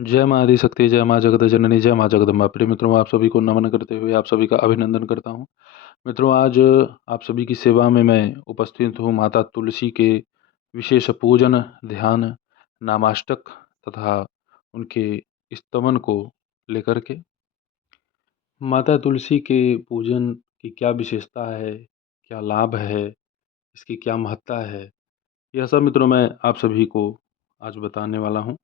जय माँ आदिशक्ति, जय माँ जगत जननी, जय माँ जगदम्बा। प्रिय मित्रों, आप सभी को नमन करते हुए आप सभी का अभिनंदन करता हूँ। मित्रों, आज आप सभी की सेवा में मैं उपस्थित हूँ माता तुलसी के विशेष पूजन, ध्यान, नामाष्टक तथा उनके स्तवन को लेकर के। माता तुलसी के पूजन की क्या विशेषता है, क्या लाभ है, इसकी क्या महत्ता है, यह सब मित्रों मैं आप सभी को आज बताने वाला हूँ।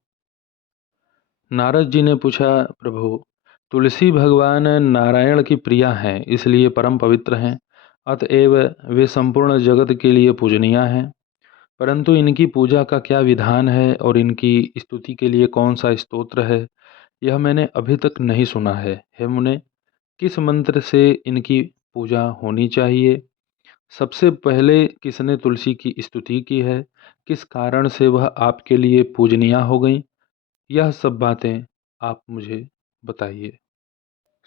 नारद जी ने पूछा, प्रभु, तुलसी भगवान नारायण की प्रिया हैं, इसलिए परम पवित्र हैं, अतएव वे संपूर्ण जगत के लिए पूजनीय हैं। परंतु इनकी पूजा का क्या विधान है और इनकी स्तुति के लिए कौन सा स्तोत्र है, यह मैंने अभी तक नहीं सुना है। हे मुने, किस मंत्र से इनकी पूजा होनी चाहिए? सबसे पहले किसने तुलसी की स्तुति की है? किस कारण से वह आपके लिए पूजनीय हो गई? यह सब बातें आप मुझे बताइए।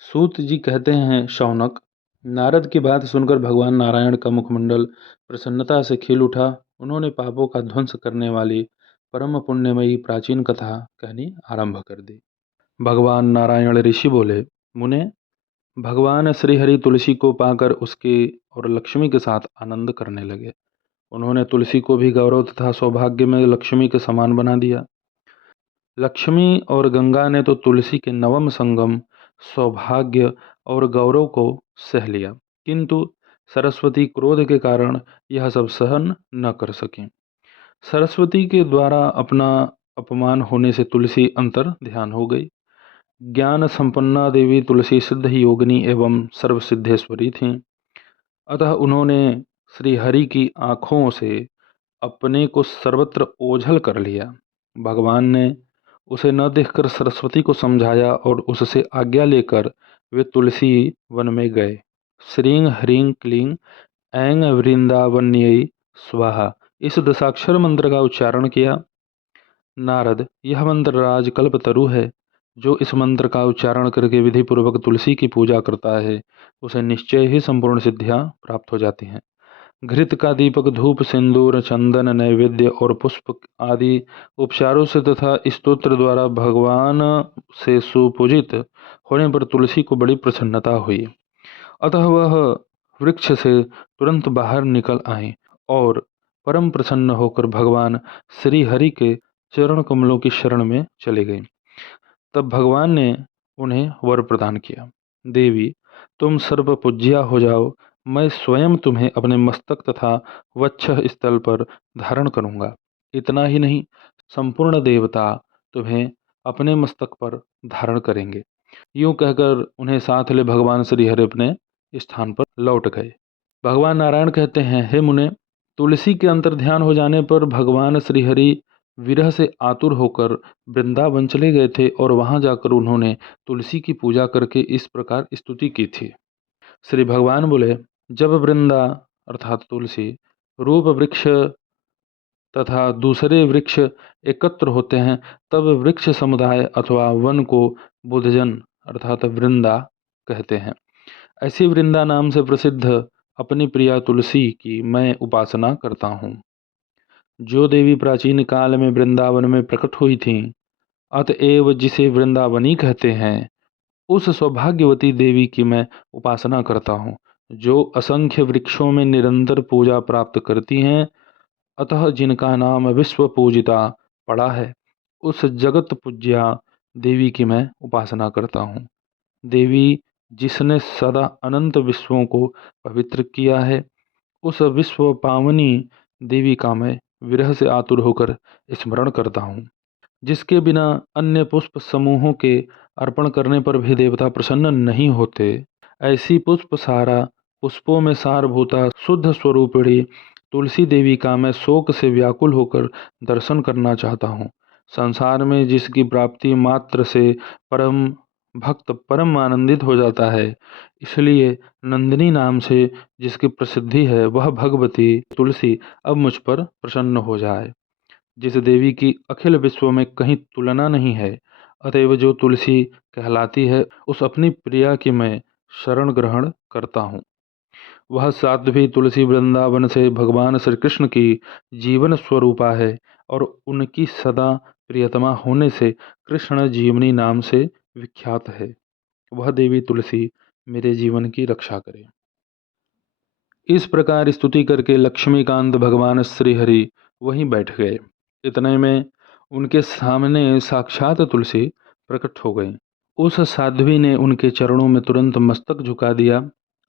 सूत जी कहते हैं, शौनक, नारद की बात सुनकर भगवान नारायण का मुखमंडल प्रसन्नता से खिल उठा। उन्होंने पापों का ध्वंस करने वाली परम पुण्यमयी प्राचीन कथा कहनी आरंभ कर दी। भगवान नारायण ऋषि बोले, मुने, भगवान श्रीहरि तुलसी को पाकर उसके और लक्ष्मी के साथ आनंद करने लगे। उन्होंने तुलसी को भी गौरव तथा सौभाग्य में लक्ष्मी के समान बना दिया। लक्ष्मी और गंगा ने तो तुलसी के नवम संगम, सौभाग्य और गौरव को सह लिया, किंतु सरस्वती क्रोध के कारण यह सब सहन न कर सकें। सरस्वती के द्वारा अपना अपमान होने से तुलसी अंतर ध्यान हो गई। ज्ञान संपन्ना देवी तुलसी सिद्ध योगिनी एवं सर्वसिद्धेश्वरी थीं। अतः उन्होंने श्री हरि की आँखों से अपने को सर्वत्र ओझल कर लिया। भगवान ने उसे न देखकर सरस्वती को समझाया और उससे आज्ञा लेकर वे तुलसी वन में गए। श्रीं ह्रीं क्लीं ऐं वृंदावन्यै स्वाहा, इस दशाक्षर मंत्र का उच्चारण किया। नारद, यह मंत्र राजकल्पतरु है। जो इस मंत्र का उच्चारण करके विधि पूर्वक तुलसी की पूजा करता है, उसे निश्चय ही संपूर्ण सिद्धियां प्राप्त हो जाती हैं। घृत का दीपक, धूप, सिंदूर, चंदन, नैवेद्य और पुष्प आदि उपचारों से तथा स्तोत्र द्वारा भगवान से सुपूजित होने पर तुलसी को बड़ी प्रसन्नता हुई। अतः वह वृक्ष से तुरंत बाहर निकल आए और परम प्रसन्न होकर भगवान श्री हरि के चरण कमलों की शरण में चले गए। तब भगवान ने उन्हें वर प्रदान किया, देवी, तुम सर्व पूज्या हो जाओ। मैं स्वयं तुम्हें अपने मस्तक तथा वक्ष स्थल पर धारण करूंगा। इतना ही नहीं, संपूर्ण देवता तुम्हें अपने मस्तक पर धारण करेंगे। यूं कहकर उन्हें साथ ले भगवान श्री हरि अपने स्थान पर लौट गए। भगवान नारायण कहते हैं, हे मुने, तुलसी के अंतर्ध्यान हो जाने पर भगवान श्रीहरि विरह से आतुर होकर वृंदावन चले गए थे और वहां जाकर उन्होंने तुलसी की पूजा करके इस प्रकार स्तुति की थी। श्री भगवान बोले, जब वृंदा अर्थात तुलसी रूप वृक्ष तथा दूसरे वृक्ष एकत्र होते हैं, तब वृक्ष समुदाय अथवा वन को बुधजन अर्थात वृंदा कहते हैं। ऐसी वृंदा नाम से प्रसिद्ध अपनी प्रिया तुलसी की मैं उपासना करता हूँ। जो देवी प्राचीन काल में वृंदावन में प्रकट हुई थीं, अतएव जिसे वृंदावनी कहते हैं, उस सौभाग्यवती देवी की मैं उपासना करता हूँ, जो असंख्य वृक्षों में निरंतर पूजा प्राप्त करती हैं। अतः जिनका नाम विश्व पूजिता पड़ा है, उस जगत पूज्या देवी की मैं उपासना करता हूँ। देवी जिसने सदा अनंत विश्वों को पवित्र किया है, उस विश्व पावनी देवी का मैं विरह से आतुर होकर स्मरण करता हूँ। जिसके बिना अन्य पुष्प समूहों के अर्पण करने पर भी देवता प्रसन्न नहीं होते, ऐसी पुष्प सारा पुष्पों में सारभूता शुद्ध स्वरूपिणी तुलसी देवी का मैं शोक से व्याकुल होकर दर्शन करना चाहता हूँ। संसार में जिसकी प्राप्ति मात्र से परम भक्त परम आनंदित हो जाता है, इसलिए नंदिनी नाम से जिसकी प्रसिद्धि है, वह भगवती तुलसी अब मुझ पर प्रसन्न हो जाए। जिस देवी की अखिल विश्व में कहीं तुलना नहीं है, अतएव जो तुलसी कहलाती है, उस अपनी प्रिया की मैं शरण ग्रहण करता हूँ। वह साध्वी तुलसी वृंदावन से भगवान श्री कृष्ण की जीवन स्वरूपा है और उनकी सदा प्रियतमा होने से कृष्ण जीवनी नाम से विख्यात है। वह देवी तुलसी मेरे जीवन की रक्षा करे। इस प्रकार स्तुति करके लक्ष्मीकांत भगवान श्रीहरि वहीं बैठ गए। इतने में उनके सामने साक्षात तुलसी प्रकट हो गई। उस साध्वी ने उनके चरणों में तुरंत मस्तक झुका दिया।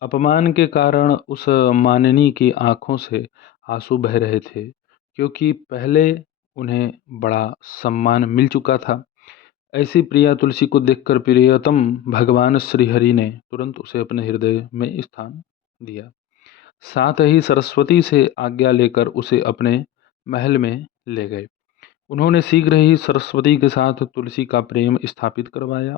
अपमान के कारण उस माननी की आंखों से आंसू बह रहे थे, क्योंकि पहले उन्हें बड़ा सम्मान मिल चुका था। ऐसी प्रिया तुलसी को देखकर प्रियतम भगवान श्रीहरि ने तुरंत उसे अपने हृदय में स्थान दिया। साथ ही सरस्वती से आज्ञा लेकर उसे अपने महल में ले गए। उन्होंने शीघ्र ही सरस्वती के साथ तुलसी का प्रेम स्थापित करवाया।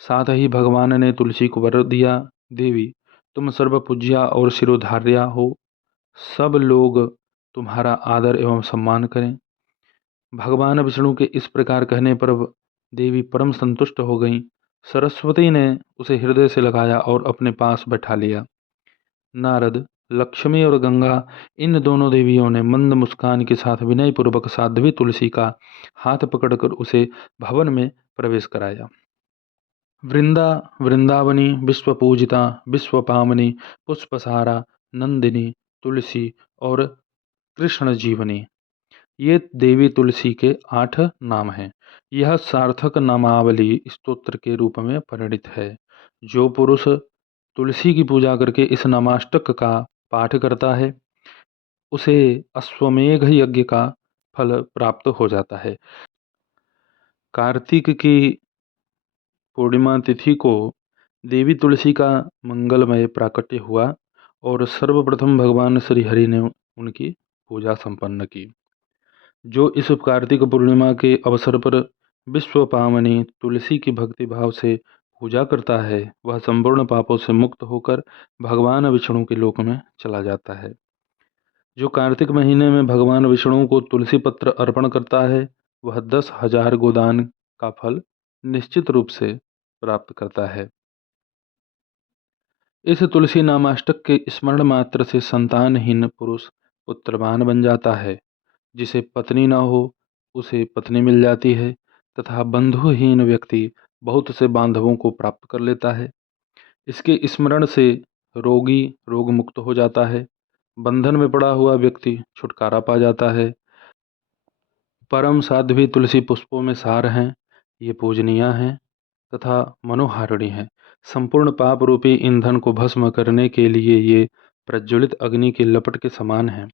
साथ ही भगवान ने तुलसी को वर दिया, देवी तुम सर्वपूज्या और शिरोधार्या हो, सब लोग तुम्हारा आदर एवं सम्मान करें। भगवान विष्णु के इस प्रकार कहने पर देवी परम संतुष्ट हो गईं। सरस्वती ने उसे हृदय से लगाया और अपने पास बैठा लिया। नारद, लक्ष्मी और गंगा, इन दोनों देवियों ने मंद मुस्कान के साथ विनयपूर्वक साध्वी तुलसी का हाथ पकड़कर उसे भवन में प्रवेश कराया। वृंदावनी, विश्वपूजिता, विश्वपावनी, पुष्पसारा, नंदिनी, तुलसी और कृष्ण जीवनी, ये देवी तुलसी के 8 नाम हैं। यह सार्थक नामावली स्तोत्र के रूप में परिणित है। जो पुरुष तुलसी की पूजा करके इस नामाष्टक का पाठ करता है, उसे अश्वमेघ यज्ञ का फल प्राप्त हो जाता है। कार्तिक की पूर्णिमा तिथि को देवी तुलसी का मंगलमय प्राकट्य हुआ और सर्वप्रथम भगवान श्री हरि ने उनकी पूजा संपन्न की। जो इस कार्तिक पूर्णिमा के अवसर पर विश्व पावनी तुलसी की भक्ति भाव से पूजा करता है, वह संपूर्ण पापों से मुक्त होकर भगवान विष्णु के लोक में चला जाता है। जो कार्तिक महीने में भगवान विष्णु को तुलसी पत्र अर्पण करता है, वह 10,000 गोदान का फल निश्चित रूप से प्राप्त करता है। इस तुलसी नामाष्टक के स्मरण मात्र से संतानहीन पुरुष पुत्रवान बन जाता है। जिसे पत्नी न हो उसे पत्नी मिल जाती है, तथा बंधुहीन व्यक्ति बहुत से बांधवों को प्राप्त कर लेता है। इसके स्मरण से रोगी रोग मुक्त हो जाता है। बंधन में पड़ा हुआ व्यक्ति छुटकारा पा जाता है। परम साध्वी तुलसी पुष्पों में सार हैं। ये पूजनीय हैं तथा मनोहारिणी हैं। संपूर्ण पाप रूपी ईंधन को भस्म करने के लिए ये प्रज्वलित अग्नि के लपट के समान हैं।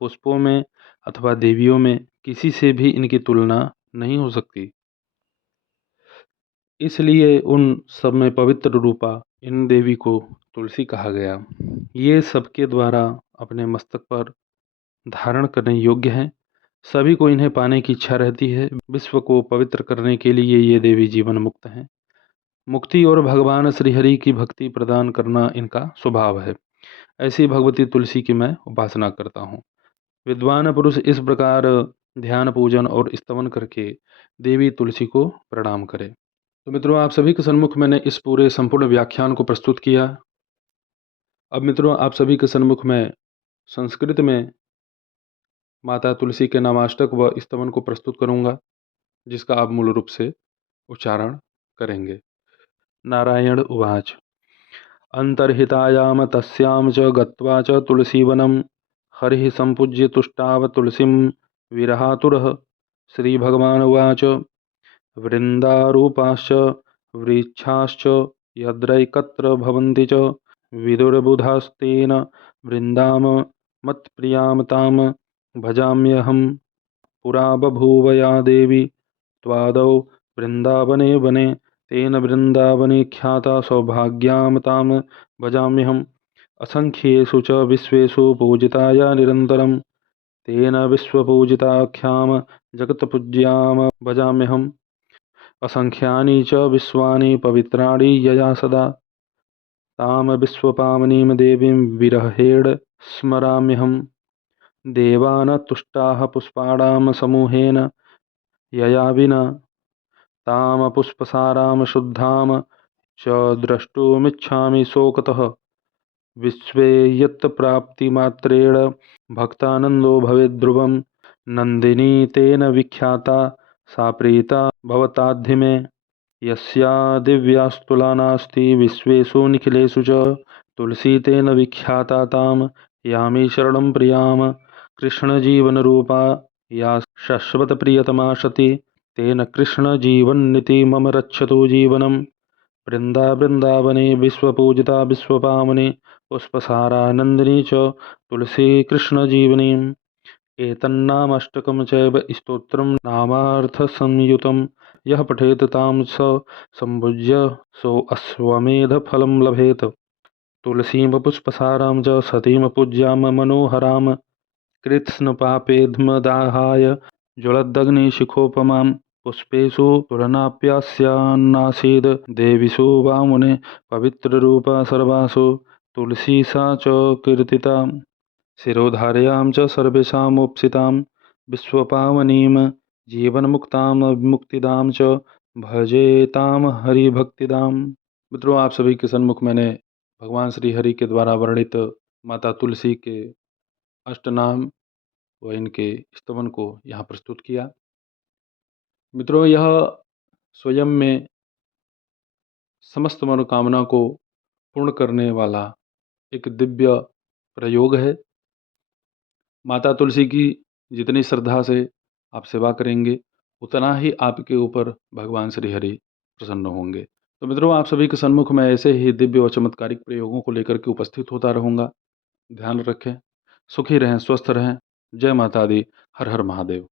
पुष्पों में अथवा देवियों में किसी से भी इनकी तुलना नहीं हो सकती। इसलिए उन सब में पवित्र रूपा इन देवी को तुलसी कहा गया। ये सबके द्वारा अपने मस्तक पर धारण करने योग्य हैं। सभी को इन्हें पाने की इच्छा रहती है। विश्व को पवित्र करने के लिए ये देवी जीवन मुक्त हैं। मुक्ति और भगवान श्रीहरि की भक्ति प्रदान करना इनका स्वभाव है। ऐसी भगवती तुलसी की मैं उपासना करता हूँ। विद्वान पुरुष इस प्रकार ध्यान पूजन और स्तवन करके देवी तुलसी को प्रणाम करें। तो मित्रों, आप सभी के सन्मुख मैंने इस पूरे संपूर्ण व्याख्यान को प्रस्तुत किया। अब मित्रों, आप सभी के सन्मुख में संस्कृत में माता तुलसी के नामाष्टक व स्तवन को प्रस्तुत करूंगा, जिसका आप मूल रूप से उच्चारण करेंगे। नारायण उवाच। अंतर्हितायाम तस्याम च गत्वा च तुलसीवनम हरिः संपूज्य तुष्टाव तुलसीं विरहातुरः। श्रीभगवान् उवाच। वृन्दारूपाश्च वृक्षाश्च यद्रैकत्र भवन्ति च विदुर्बुधास्तेन वृन्दाम मत्प्रियां तां भजाम्यहं। पुरा बभूव या देवी त्वादौ वृन्दावने वने तेन वृन्दावने ख्याता सौभाग्यां तां भजाम्यहम्। असंख्येषु च विश्वेषु पूजिताया निरन्तरं तेन विश्वपूजिताख्यां जगत्पूज्यां भजाम्यहम्। असंख्यानि च विश्वानि पवित्राणि यया सदा तां विश्वपावनीं देवीं विरहेण स्मराम्यहम्। देवान् तुष्टाः पुष्पाणां समूहेन यया विना तां पुष्पसारां शुद्धां च द्रष्टुमिच्छामि शोकतः। विश्वे यत्प्राप्तिमात्रेण भक्तानन्दो भवेद् ध्रुवं। नन्दिनी तेन विख्याता सा प्रीता भवताद्धि मे यस्या दिव्यास्तुला नास्ति विश्वेषु निखिलेषु च तुलसी तेन विख्याता तां यामि शरणं प्रियां कृष्णजीवनरूपा या शश्वतप्रियतमा सती तेन कृष्णजीवन्निति मम रक्षतु जीवनम्। वृन्दावने विश्वपूजिता विश्वपावनी पुष्पसारानन्दिनी च तुलसी कृष्णजीवनीम्। एतन्नामाष्टकं चैव स्तोत्रं नामार्थसंयुतं यः पठेत् तां स सम्भुज्य सोऽश्वमेधफलं लभेत्। तुलसीं पुष्पसारां च सतीं पूज्यां मनोहरां कृत्स्नपापेऽध्मदाहाय ज्वलदग्निशिखोपमां पुष्पेषु तुलनाप्यस्यान्नासीद् देवीषु वामुने पवित्ररूपा सर्वासु तुलसी सा च कीर्तिता। शिरोधार्यां च सर्वेषामुप्सितां विश्वपावनीं जीवनमुक्तां विमुक्तिदां च भजेतां हरिभक्तिदाम। मित्रों, आप सभी के सन्मुख मैंने भगवान श्री हरि के द्वारा वर्णित माता तुलसी के अष्टनाम व इनके स्तवन को यहाँ प्रस्तुत किया। मित्रों, यह स्वयं में समस्त मनोकामना को पूर्ण करने वाला एक दिव्य प्रयोग है। माता तुलसी की जितनी श्रद्धा से आप सेवा करेंगे उतना ही आपके ऊपर भगवान श्री हरि प्रसन्न होंगे। तो मित्रों, आप सभी के सन्मुख में ऐसे ही दिव्य व चमत्कारिक प्रयोगों को लेकर के उपस्थित होता रहूँगा। ध्यान रखें, सुखी रहें, स्वस्थ रहें। जय माता दी। हर हर महादेव।